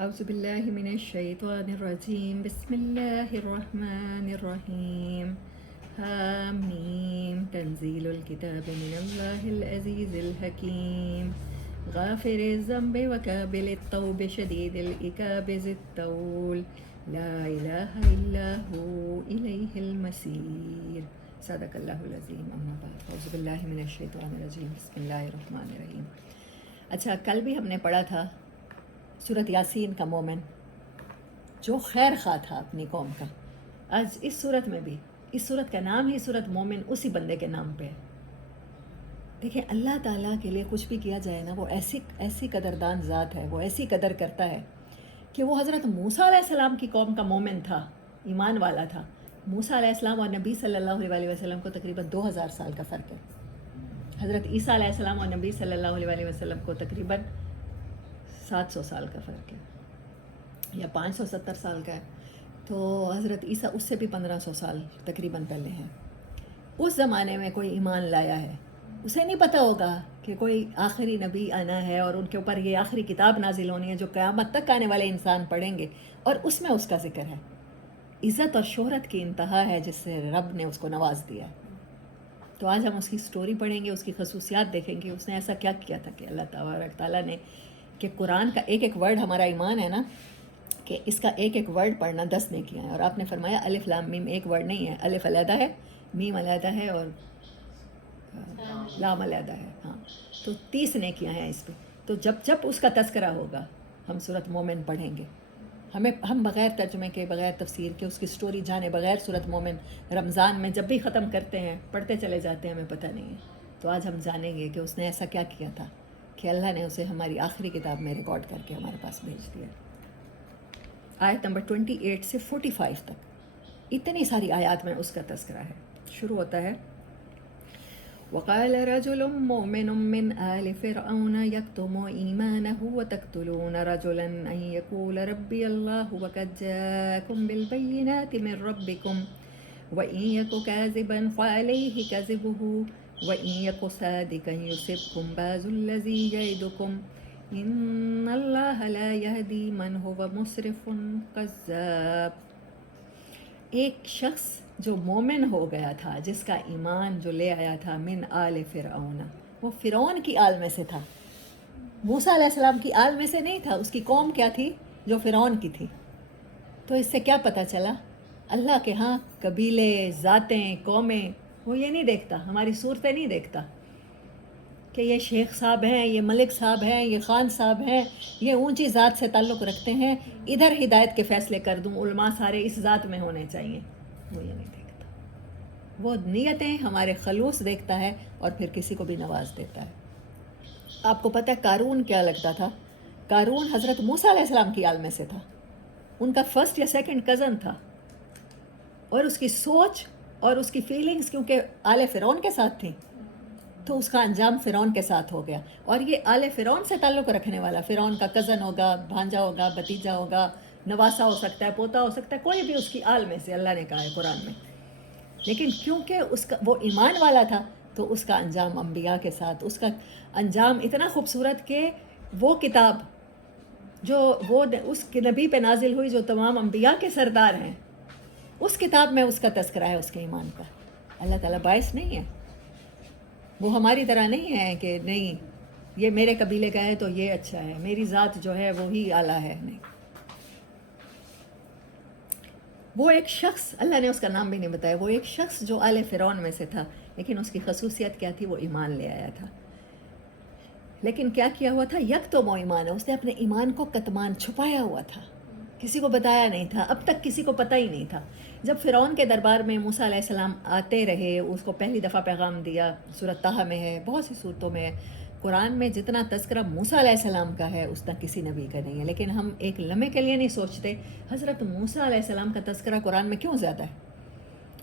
أعوذ بالله من الشيطان الرجيم بسم الله الرحمن الرحيم حاميم تنزيل الكتاب من الله العزيز الحكيم غافر الذنب وقابل التوب شديد العقاب ذي الطول لا إله إلا هو إليه المصير صدق اللہ العظیم اما بعد اعوذ باللہ من الشیطان الرجیم بسم اللہ الرحمن الرحیم. اچھا، کل بھی ہم نے پڑھا تھا سورۃ یاسین کا مومن جو خیر خواہ تھا اپنی قوم کا. آج اس صورت میں بھی، اس صورت کا نام ہی صورت مومن اسی بندے کے نام پہ ہے. دیکھیں، اللہ تعالیٰ کے لیے کچھ بھی کیا جائے نا، وہ ایسی قدردان ذات ہے، وہ ایسی قدر کرتا ہے کہ وہ حضرت موسیٰ علیہ السلام کی قوم کا مومن تھا، ایمان والا تھا. موسیٰ علیہ السلام اور نبی صلی اللہ علیہ وسلم کو تقریباً 2000 سال کا فرق ہے. حضرت عیسیٰ علیہ السلام اور نبی صلی اللہ علیہ وسلم کو تقریباً 700 سال کا فرق ہے یا 570 سال کا ہے. تو حضرت عیسیٰ اس سے بھی 1500 سال تقریباً پہلے ہیں. اس زمانے میں کوئی ایمان لایا ہے، اسے نہیں پتہ ہوگا کہ کوئی آخری نبی آنا ہے اور ان کے اوپر یہ آخری کتاب نازل ہونی ہے جو قیامت تک آنے والے انسان پڑھیں گے، اور اس میں اس کا ذکر ہے. عزت اور شہرت کی انتہا ہے جس سے رب نے اس کو نواز دیا ہے. تو آج ہم اس کی سٹوری پڑھیں گے، اس کی خصوصیات دیکھیں گے، اس نے ایسا کیا کیا تھا کہ اللہ تبارک تعالیٰ نے، کہ قرآن کا ایک ایک ورڈ ہمارا ایمان ہے نا، کہ اس کا ایک ایک ورڈ پڑھنا 10 نیکیاں ہیں. اور آپ نے فرمایا الف لام میم ایک ورڈ نہیں ہے، الف علیحدہ ہے، میم علیحدہ ہے اور لام علیحدہ ہے. ہاں، تو 30 نیکیاں ہیں اس پہ. تو جب اس کا تذکرہ ہوگا ہم سورۃ مومن پڑھیں گے. ہم بغیر ترجمے کے، بغیر تفسیر کے، اس کی سٹوری جانے بغیر سورۃ مومن رمضان میں جب بھی ختم کرتے ہیں پڑھتے چلے جاتے ہیں، ہمیں پتہ نہیں ہے. تو آج ہم جانیں گے کہ اس نے ایسا کیا کیا تھا کہ اللہ نے اسے ہماری آخری کتاب میں ریکارڈ کر کے ہمارے پاس بھیج دیا. آیت نمبر 28 سے 45 تک اتنی ساری آیات میں اس کا تذکرہ ہے. شروع ہوتا ہے وقال رجل مؤمن من آل فرعون يكتم إيمانه وتقتلون رجلا أن يقول ربي الله وقد جاءكم بالبينات من ربكم وإن يك كاذبا فعليه كذبه وَإِن يَكُ صَادِقًا يُصِبْكُم بَعْضُ الَّذِي يَعِدُكُمْ إِنَّ اللَّهَ لَا يَهْدِي مَنْ هُوَ مُسْرِفٌ كَذَّابٌ. ایک شخص جو مومن ہو گیا تھا، جس کا ایمان جو لے آیا تھا، من آل فرعون، وہ فرعون کی آل میں سے تھا. موسیٰ علیہ السلام کی آل میں سے نہیں تھا. اس کی قوم کیا تھی؟ جو فرعون کی تھی. تو اس سے کیا پتہ چلا؟ اللہ کے ہاں قبیلے، ذاتیں، قومیں، وہ یہ نہیں دیکھتا، ہماری صورتیں نہیں دیکھتا کہ یہ شیخ صاحب ہیں، یہ ملک صاحب ہیں، یہ خان صاحب ہیں، یہ اونچی ذات سے تعلق رکھتے ہیں، ادھر ہدایت کے فیصلے کر دوں، علماء سارے اس ذات میں ہونے چاہیے. وہ یہ نہیں دیکھتا. وہ نیتیں ہمارے خلوص دیکھتا ہے اور پھر کسی کو بھی نواز دیتا ہے. آپ کو پتہ ہے قارون کیا لگتا تھا؟ قارون حضرت موسیٰ علیہ السلام کی آل میں سے تھا. ان کا فرسٹ یا سیکنڈ کزن تھا. اور اس کی سوچ اور اس کی فیلنگز کیونکہ آل فرعون کے ساتھ تھیں، تو اس کا انجام فرعون کے ساتھ ہو گیا. اور یہ آل فرعون سے تعلق رکھنے والا، فرعون کا کزن ہوگا، بھانجا ہوگا، بھتیجا ہوگا، نواسا ہو سکتا ہے، پوتا ہو سکتا ہے، کوئی بھی اس کی آل میں سے، اللہ نے کہا ہے قرآن میں. لیکن کیونکہ اس کا وہ ایمان والا تھا تو اس کا انجام انبیاء کے ساتھ، اس کا انجام اتنا خوبصورت کہ وہ کتاب جو وہ اس نبی پہ نازل ہوئی جو تمام انبیاء کے سردار ہیں، اس کتاب میں اس کا تذکرہ ہے اس کے ایمان کا. اللہ تعالیٰ باعث نہیں ہے، وہ ہماری طرح نہیں ہے کہ نہیں یہ میرے قبیلے کا ہے تو یہ اچھا ہے، میری ذات جو ہے وہی اعلیٰ ہے. نہیں، وہ ایک شخص، اللہ نے اس کا نام بھی نہیں بتایا، وہ ایک شخص جو آل فرعون میں سے تھا، لیکن اس کی خصوصیت کیا تھی؟ وہ ایمان لے آیا تھا. لیکن کیا کیا ہوا تھا؟ یک تو مو ایمان ہے، اس نے اپنے ایمان کو کتمان چھپایا ہوا تھا، کسی کو بتایا نہیں تھا. اب تک کسی کو پتہ ہی نہیں تھا. جب فرعون کے دربار میں موسیٰ علیہ السلام آتے رہے، اس کو پہلی دفعہ پیغام دیا، سورۃ طٰہٰ میں ہے، بہت سی صورتوں میں ہے. قرآن میں جتنا تذکرہ موسیٰ علیہ السلام کا ہے اتنا کسی نبی کا نہیں ہے. لیکن ہم ایک لمحے کے لیے نہیں سوچتے حضرت موسیٰ علیہ السلام کا تذکرہ قرآن میں کیوں زیادہ ہے؟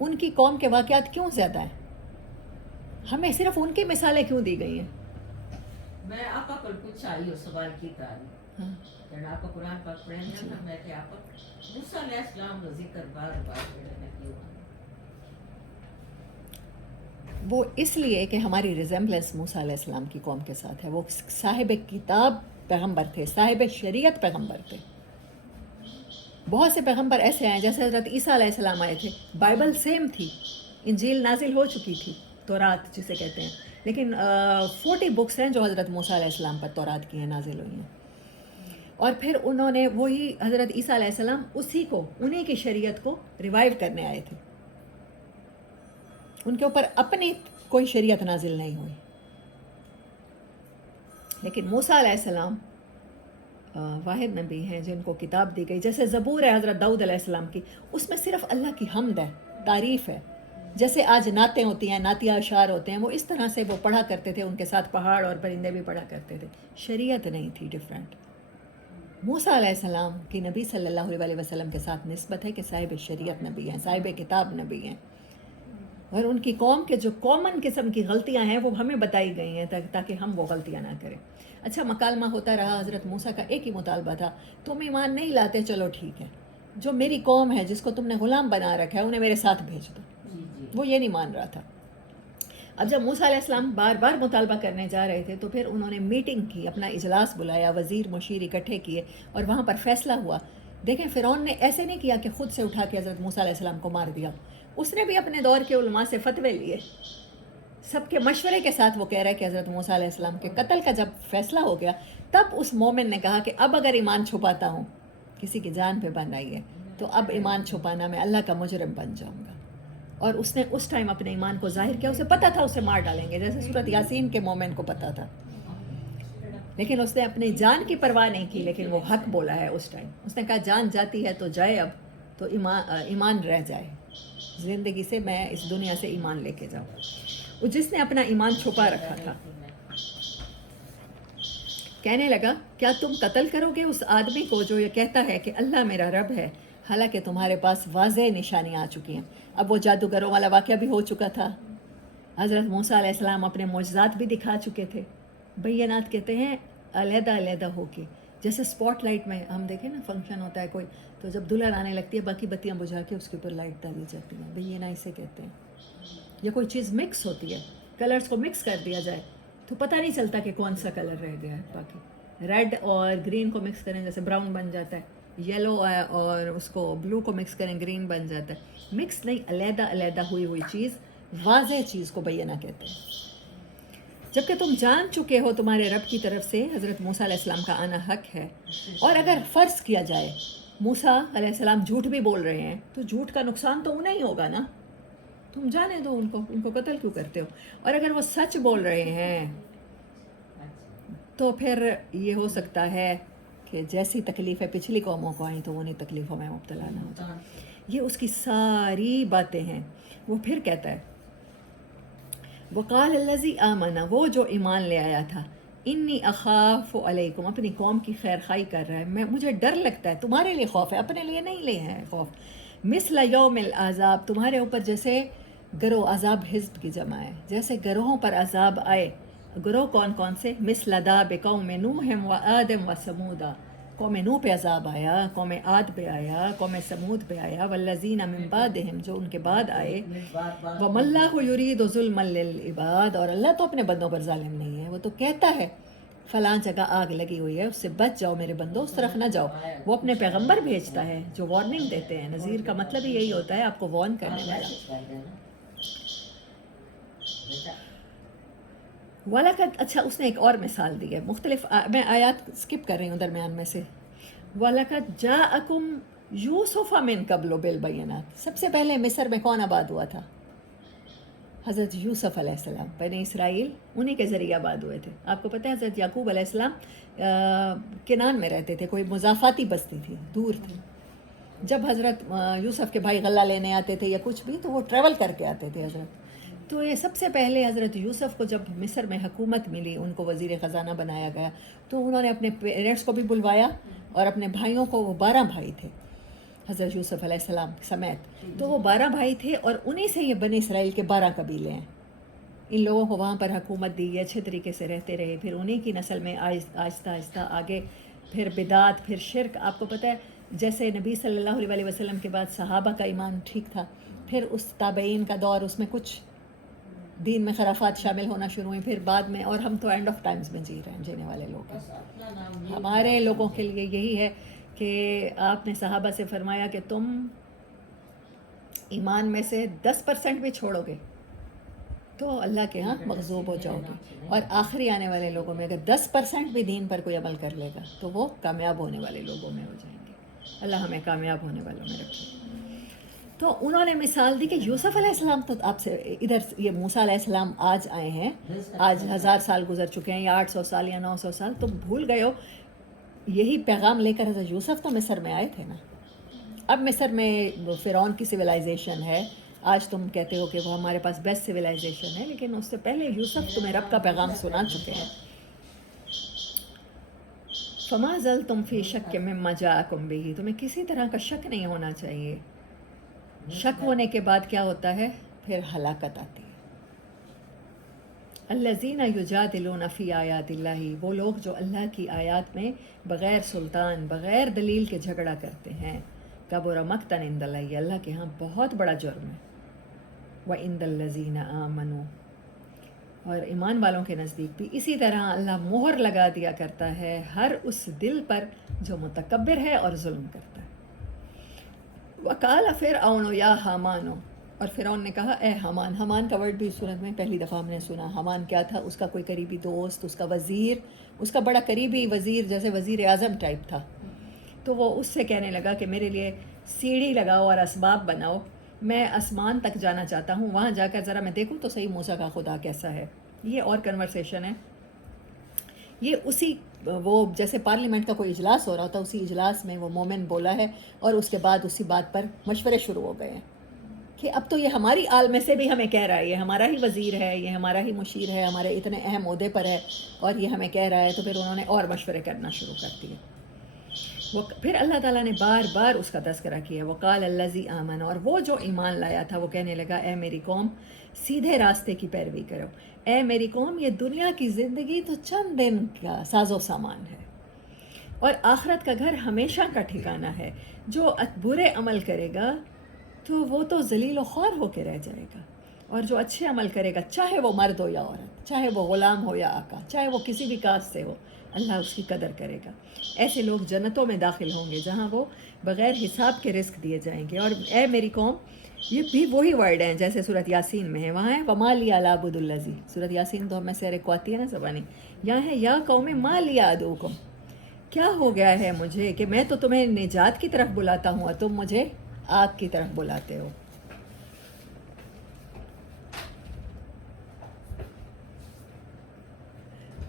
ان کی قوم کے واقعات کیوں زیادہ ہیں؟ ہمیں صرف ان کی مثالیں کیوں دی گئی ہیں؟ میں آپ کا کچھ آئی سوال کی تھی، آپ کا قرآن پاک پڑھیں گے نا، میں کہ آپ موسیٰ علیہ السلام کا ذکر بار بار کیوں؟ وہ اس لیے کہ ہماری ریزمبلنس موسیٰ علیہ السلام کی قوم کے ساتھ ہے. وہ صاحب کتاب پیغمبر تھے، صاحب شریعت پیغمبر تھے. بہت سے پیغمبر ایسے آئے جیسے حضرت عیسیٰ علیہ السلام آئے تھے، بائبل سیم تھی، انجیل نازل ہو چکی تھی، تورات جسے کہتے ہیں، لیکن 40 بکس ہیں جو حضرت موسیٰ علیہ السلام پر تورات کی ہیں، نازل ہوئی ہیں. اور پھر انہوں نے وہی حضرت عیسیٰ علیہ السلام اسی کو، انہی کی شریعت کو ریوائیو کرنے آئے تھے. ان کے اوپر اپنی کوئی شریعت نازل نہیں ہوئی. لیکن موسیٰ علیہ السلام واحد نبی ہیں جن کو کتاب دی گئی. جیسے زبور ہے حضرت داؤد علیہ السلام کی، اس میں صرف اللہ کی حمد ہے، تعریف ہے. جیسے آج نعتیں ہوتی ہیں، نعتیہ اشعار ہوتے ہیں، وہ اس طرح سے وہ پڑھا کرتے تھے، ان کے ساتھ پہاڑ اور پرندے بھی پڑھا کرتے تھے. شریعت نہیں تھی ڈیفرنٹ. موسیٰ علیہ السلام کی نبی صلی اللہ علیہ وسلم کے ساتھ نسبت ہے کہ صاحب شریعت نبی ہیں، صاحب کتاب نبی ہیں. اور ان کی قوم کے جو کامن قسم کی غلطیاں ہیں وہ ہمیں بتائی گئی ہیں تاکہ ہم وہ غلطیاں نہ کریں. اچھا، مکالمہ ہوتا رہا. حضرت موسیٰ کا ایک ہی مطالبہ تھا، تم ایمان نہیں لاتے چلو ٹھیک ہے، جو میری قوم ہے جس کو تم نے غلام بنا رکھا ہے انہیں میرے ساتھ بھیج دو. وہ یہ نہیں مان رہا تھا. اب جب موسیٰ علیہ السلام بار بار مطالبہ کرنے جا رہے تھے تو پھر انہوں نے میٹنگ کی، اپنا اجلاس بلایا، وزیر مشیر اکٹھے کیے اور وہاں پر فیصلہ ہوا. دیکھیں فرعون نے ایسے نہیں کیا کہ خود سے اٹھا کے حضرت موسیٰ علیہ السلام کو مار دیا. اس نے بھی اپنے دور کے علماء سے فتوے لیے، سب کے مشورے کے ساتھ وہ کہہ رہا ہے کہ حضرت موسیٰ علیہ السلام کے قتل کا جب فیصلہ ہو گیا تب اس مومن نے کہا کہ اب اگر ایمان چھپاتا ہوں، کسی کی جان پہ بن آئی ہے تو اب ایمان چھپانا میں اللہ کا مجرم بن جاؤں گا. اور اس نے اس ٹائم اپنے ایمان کو ظاہر کیا. اسے پتہ تھا اسے مار ڈالیں گے، جیسے سورۃ یاسین کے مومن کو پتہ تھا، لیکن اس نے اپنی جان کی پرواہ نہیں کی. لیکن وہ حق بولا ہے اس ٹائم. اس نے کہا جان جاتی ہے تو جائے، اب تو ایمان رہ جائے، زندگی سے میں اس دنیا سے ایمان لے کے جاؤں. وہ جس نے اپنا ایمان چھپا رکھا تھا کہنے لگا کیا تم قتل کرو گے اس آدمی کو جو یہ کہتا ہے کہ اللہ میرا رب ہے، حالانکہ تمہارے پاس واضح نشانیاں آ چکی ہیں. اب وہ جادوگروں والا واقعہ بھی ہو چکا تھا. حضرت موسیٰ علیہ السلام اپنے معجزات بھی دکھا چکے تھے. بینات کہتے ہیں علیحدہ علیحدہ ہو کے، جیسے اسپاٹ لائٹ میں ہم دیکھیں نا فنکشن ہوتا ہے کوئی، تو جب دلہن آنے لگتی ہے باقی بتیاں بجھا کے اس کے اوپر لائٹ ڈالی جاتی ہے، بینہ اسے کہتے ہیں. یا کوئی چیز مکس ہوتی ہے، کلرز کو مکس کر دیا جائے تو پتہ نہیں چلتا کہ کون سا کلر رہ گیا ہے. باقی ریڈ اور گرین کو مکس کریں جیسے براؤن بن جاتا ہے، یلو اور اس کو بلو کو مکس کریں گرین بن جاتا ہے. مکس نہیں، علیحدہ علیحدہ ہوئی چیز، واضح چیز کو بینہ کہتے ہیں. جبکہ تم جان چکے ہو تمہارے رب کی طرف سے حضرت موسیٰ علیہ السلام کا آنا حق ہے. اور اگر فرض کیا جائے موسیٰ علیہ السلام جھوٹ بھی بول رہے ہیں تو جھوٹ کا نقصان تو انہیں ہی ہوگا نا، تم جانے دو ان کو قتل کیوں کرتے ہو. اور اگر وہ سچ بول رہے ہیں تو پھر یہ ہو سکتا ہے کہ جیسی تکلیفیں پچھلی قوموں کو آئیں تو وہ انہیں تکلیفوں میں مبتلا نہ ہو جائے. یہ اس کی ساری باتیں ہیں. وہ پھر کہتا ہے وقال الذی آمن، وہ جو ایمان لے آیا تھا، انی اخاف علیکم، اپنی قوم کی خیر خواہی کر رہا ہے، مجھے ڈر لگتا ہے، تمہارے لیے خوف ہے، اپنے لیے نہیں لے ہے خوف. مثل یوم العذاب، تمہارے اوپر جیسے گروہ عذاب حزب کی جمع ہے، جیسے گروہوں پر عذاب آئے. گروہ کون کون سے؟ مثل داب قوم نوح و آدم و سمودا، قوم نوح پہ عذاب آیا، قوم عاد پہ آیا، قوم سمود پہ آیا، والذین من بعدہم، جو ان کے بعد آئے. وما اللہ یرید ظلما للعباد، اور اللہ تو اپنے بندوں پر ظالم نہیں ہے. وہ تو کہتا ہے فلاں جگہ آگ لگی ہوئی ہے، اس سے بچ جاؤ میرے بندو، اس طرف نہ جاؤ. وہ اپنے پیغمبر بھیجتا ہے جو وارننگ دیتے ہیں. نذیر کا مطلب ہی یہی ہوتا ہے، آپ کو وارن کرنے والا. وَلَقَدْ، اچھا اس نے ایک اور مثال دی ہے مختلف، میں آیات سکپ کر رہی ہوں درمیان میں سے. وَلَقَدْ جَاءَكُمْ يُوسُفَ مِن قَبْلُ بِالْبَيِّنَاتِ، سب سے پہلے مصر میں کون آباد ہوا تھا؟ حضرت یوسف علیہ السلام. بنی اسرائیل انہی کے ذریعے آباد ہوئے تھے. آپ کو پتہ ہے حضرت یعقوب علیہ السلام کنان میں رہتے تھے، کوئی مضافاتی بستی تھی، دور تھی. جب حضرت یوسف کے بھائی غلہ لینے آتے تھے یا کچھ بھی تو وہ ٹریول کر کے آتے تھے حضرت. تو یہ سب سے پہلے حضرت یوسف کو جب مصر میں حکومت ملی، ان کو وزیر خزانہ بنایا گیا، تو انہوں نے اپنے پیرنٹس کو بھی بلوایا اور اپنے بھائیوں کو، وہ 12 بھائی تھے حضرت یوسف علیہ السلام سمیت. تو وہ 12 بھائی تھے اور انہی سے یہ بنی اسرائیل کے 12 قبیلے ہیں. ان لوگوں کو وہاں پر حکومت دی، اچھے طریقے سے رہتے رہے. پھر انہی کی نسل میں آہستہ آہستہ آگے پھر بدعت، پھر شرک. آپ کو پتہ ہے جیسے نبی صلی اللہ علیہ وسلم کے بعد صحابہ کا ایمان ٹھیک تھا، پھر اس تابعین کا دور، اس میں کچھ دین میں خرافات شامل ہونا شروع ہوئی. پھر بعد میں، اور ہم تو اینڈ آف ٹائمز میں جی رہے ہیں، جینے والے لوگ ہیں. ہمارے لوگوں کے لیے یہی ہے کہ آپ نے صحابہ سے فرمایا کہ تم ایمان میں سے 10% بھی چھوڑو گے تو اللہ کے ہاں مغضوب ہو جاؤ گے، اور آخری آنے والے لوگوں میں اگر 10% بھی دین پر کوئی عمل کر لے گا تو وہ کامیاب ہونے والے لوگوں میں ہو جائیں گے۔ اللہ ہمیں کامیاب ہونے والوں میں رکھے۔ تو انہوں نے مثال دی کہ یوسف علیہ السلام تو آپ سے ادھر یہ موسیٰ علیہ السلام آج آئے ہیں، آج 1000 سال گزر چکے ہیں یا 800 سال یا 900 سال، تم بھول گئے ہو یہی پیغام لے کر حضرت یوسف تو مصر میں آئے تھے نا۔ اب مصر میں فرعون کی سویلائزیشن ہے، آج تم کہتے ہو کہ وہ ہمارے پاس بیسٹ سویلائزیشن ہے، لیکن اس سے پہلے یوسف تمہیں رب کا پیغام سنا چکے ہیں۔ فما زلتم فی شک مما جاءکم بہ، تمہیں کسی طرح کا شک نہیں ہونا چاہیے۔ شک ہونے کے بعد کیا ہوتا ہے؟ پھر ہلاکت آتی ہے۔ الذین یجادلون فی آیات اللہ، وہ لوگ جو اللہ کی آیات میں بغیر سلطان بغیر دلیل کے جھگڑا کرتے ہیں۔ کبر مقتا عند اللہ، اللہ کے ہاں بہت بڑا جرم ہے۔ وعند الذین آمنوا، اور ایمان والوں کے نزدیک بھی اسی طرح اللہ مہر لگا دیا کرتا ہے ہر اس دل پر جو متکبر ہے اور ظلم کرتا ہے۔ وقال فرعون یا حامان، اور فرعون نے کہا اے حامان۔ حامان کا ورڈ بھی اس صورت میں پہلی دفعہ ہم نے سنا۔ حامان کیا تھا؟ اس کا کوئی قریبی دوست، اس کا وزیر، اس کا بڑا قریبی وزیر، جیسے وزیر اعظم ٹائپ تھا۔ تو وہ اس سے کہنے لگا کہ میرے لیے سیڑھی لگاؤ اور اسباب بناؤ، میں آسمان تک جانا چاہتا ہوں، وہاں جا کر ذرا میں دیکھوں تو صحیح موسیٰ کا خدا کیسا ہے۔ یہ اور کنورسیشن ہے، یہ اسی وہ جیسے پارلیمنٹ کا کوئی اجلاس ہو رہا ہوتا، اسی اجلاس میں وہ مومن بولا ہے، اور اس کے بعد اسی بات پر مشورے شروع ہو گئے ہیں کہ اب تو یہ ہماری آل میں سے بھی ہمیں کہہ رہا ہے، یہ ہمارا ہی وزیر ہے، یہ ہمارا ہی مشیر ہے، ہمارے اتنے اہم عہدے پر ہے، اور یہ ہمیں کہہ رہا ہے۔ تو پھر انہوں نے اور مشورے کرنا شروع کر دیے۔ پھر اللہ تعالیٰ نے بار بار اس کا تذکرہ کیا۔ وقال الذی آمن، اور وہ جو ایمان لایا تھا وہ کہنے لگا اے میری قوم سیدھے راستے کی پیروی کرو۔ اے میری قوم، یہ دنیا کی زندگی تو چند دن کا ساز و سامان ہے، اور آخرت کا گھر ہمیشہ کا ٹھکانہ ہے۔ جو برے عمل کرے گا تو وہ تو ذلیل و خوار ہو کے رہ جائے گا، اور جو اچھے عمل کرے گا، چاہے وہ مرد ہو یا عورت، چاہے وہ غلام ہو یا آقا، چاہے وہ کسی بھی کاسٹ سے ہو، اللہ اس کی قدر کرے گا۔ ایسے لوگ جنتوں میں داخل ہوں گے جہاں وہ بغیر حساب کے رزق دیے جائیں گے۔ اور اے میری قوم، یہ بھی وہی ورڈ ہیں جیسے صورت یاسین میں ہے، وہاں ہے وما لی لا اعبد الذی، صورت یاسین تو ہمیں سے ہر ایک کو آتی ہے نا زبانی، یہاں ہے یا قوم ما لی ادعوکم، کیا ہو گیا ہے مجھے کہ میں تو تمہیں نجات کی طرف بلاتا ہوں اور تم مجھے آگ کی طرف بلاتے ہو۔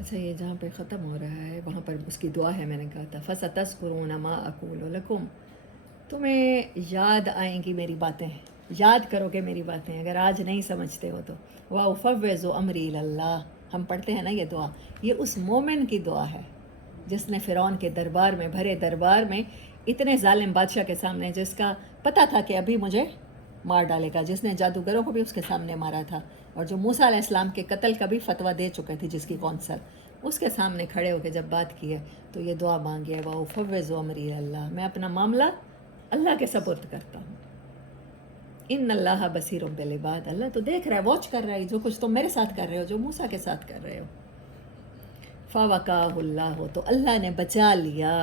اچھا، یہ جہاں پہ ختم ہو رہا ہے وہاں پر اس کی دعا ہے، میں نے کہا تھا فَسَتَذْكُرُونَ مَا أَقُولُ لَكُمْ، تمہیں یاد آئیں گی میری باتیں، یاد کرو گے میری باتیں اگر آج نہیں سمجھتے ہو تو۔ وَأُفَوِّضُ أَمْرِي إِلَى اللَّهِ، ہم پڑھتے ہیں نا یہ دعا، یہ اس مومن کی دعا ہے جس نے فرعون کے دربار میں، بھرے دربار میں، اتنے ظالم بادشاہ کے سامنے، جس کا پتہ تھا کہ ابھی مجھے مار ڈالے گا، جس نے جادوگروں کو بھی اس کے سامنے مارا تھا، اور جو موسیٰ علیہ السلام کے قتل کا بھی فتویٰ دے چکے تھے جس کی کونسل، اس کے سامنے کھڑے ہو کے جب بات کی ہے تو یہ دعا مانگی ہے وَأُفَوِّضُ أَمْرِي إِلَى اللَّهِ، میں اپنا معاملہ اللہ کے سپرد کرتا ہوں۔ ان اللہ بصیر بالعباد، اللہ تو دیکھ رہا ہے، واچ کر رہا ہے جو کچھ تم میرے ساتھ کر رہے ہو، جو موسیٰ کے ساتھ کر رہے ہو۔ فَوَقَاهُ اللَّهُ، تو اللہ نے بچا لیا،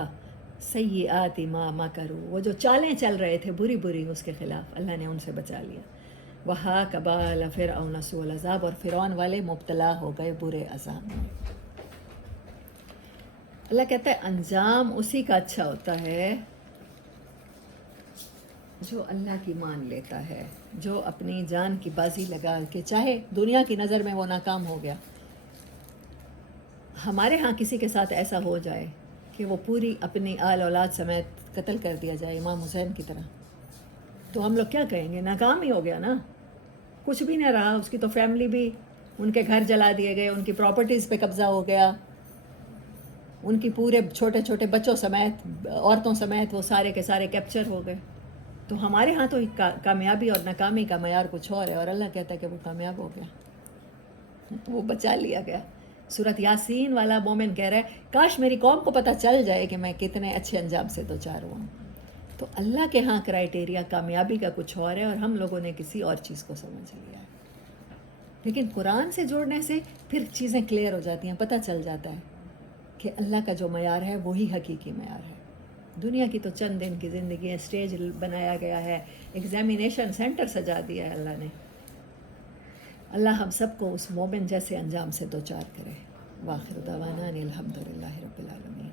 سیئات ما مکروا، وہ جو چالیں چل رہے تھے بری بری اس کے خلاف، اللہ نے ان سے بچا لیا۔ وَحَاقَ بِآلِ فِرْعَوْنَ سُوءُ الْعَذَابِ، اور فرعون والے مبتلا ہو گئے برے عذاب میں۔ اللہ کہتا ہے انجام اسی کا اچھا ہوتا ہے جو اللہ کی مان لیتا ہے، جو اپنی جان کی بازی لگا کے، چاہے دنیا کی نظر میں وہ ناکام ہو گیا، ہمارے ہاں کسی کے ساتھ ایسا ہو جائے کہ وہ پوری اپنی آل اولاد سمیت قتل کر دیا جائے امام حسین کی طرح، تو ہم لوگ کیا کہیں گے؟ ناکام ہی ہو گیا نا، کچھ بھی نہ رہا، اس کی تو فیملی بھی، ان کے گھر جلا دیے گئے، ان کی پراپرٹیز پہ قبضہ ہو گیا، ان کی پورے چھوٹے چھوٹے بچوں سمیت، عورتوں سمیت وہ سارے کے سارے کیپچر ہو گئے۔ تو ہمارے ہاں تو کامیابی اور ناکامی کا معیار کچھ اور ہے، اور اللہ کہتا ہے کہ وہ کامیاب ہو گیا، وہ بچا لیا گیا۔ سورت یاسین والا مومن کہہ رہا ہے کاش میری قوم کو پتہ چل جائے کہ میں کتنے اچھے انجام سے دوچار ہوا ہوں۔ تو اللہ کے ہاں کرائیٹیریا کامیابی کا کچھ اور ہے، اور ہم لوگوں نے کسی اور چیز کو سمجھ لیا ہے۔ لیکن قرآن سے جوڑنے سے پھر چیزیں کلیئر ہو جاتی ہیں، پتہ چل جاتا ہے کہ اللہ کا جو معیار ہے وہی حقیقی معیار ہے۔ دنیا کی تو چند دن کی زندگی ہے، اسٹیج بنایا گیا ہے، ایگزامینیشن سینٹر سجا دیا ہے اللہ نے. اللہ ہم سب کو اس مومن جیسے انجام سے دوچار کرے. واخر دعوانا ان الحمد للہ رب العالمین.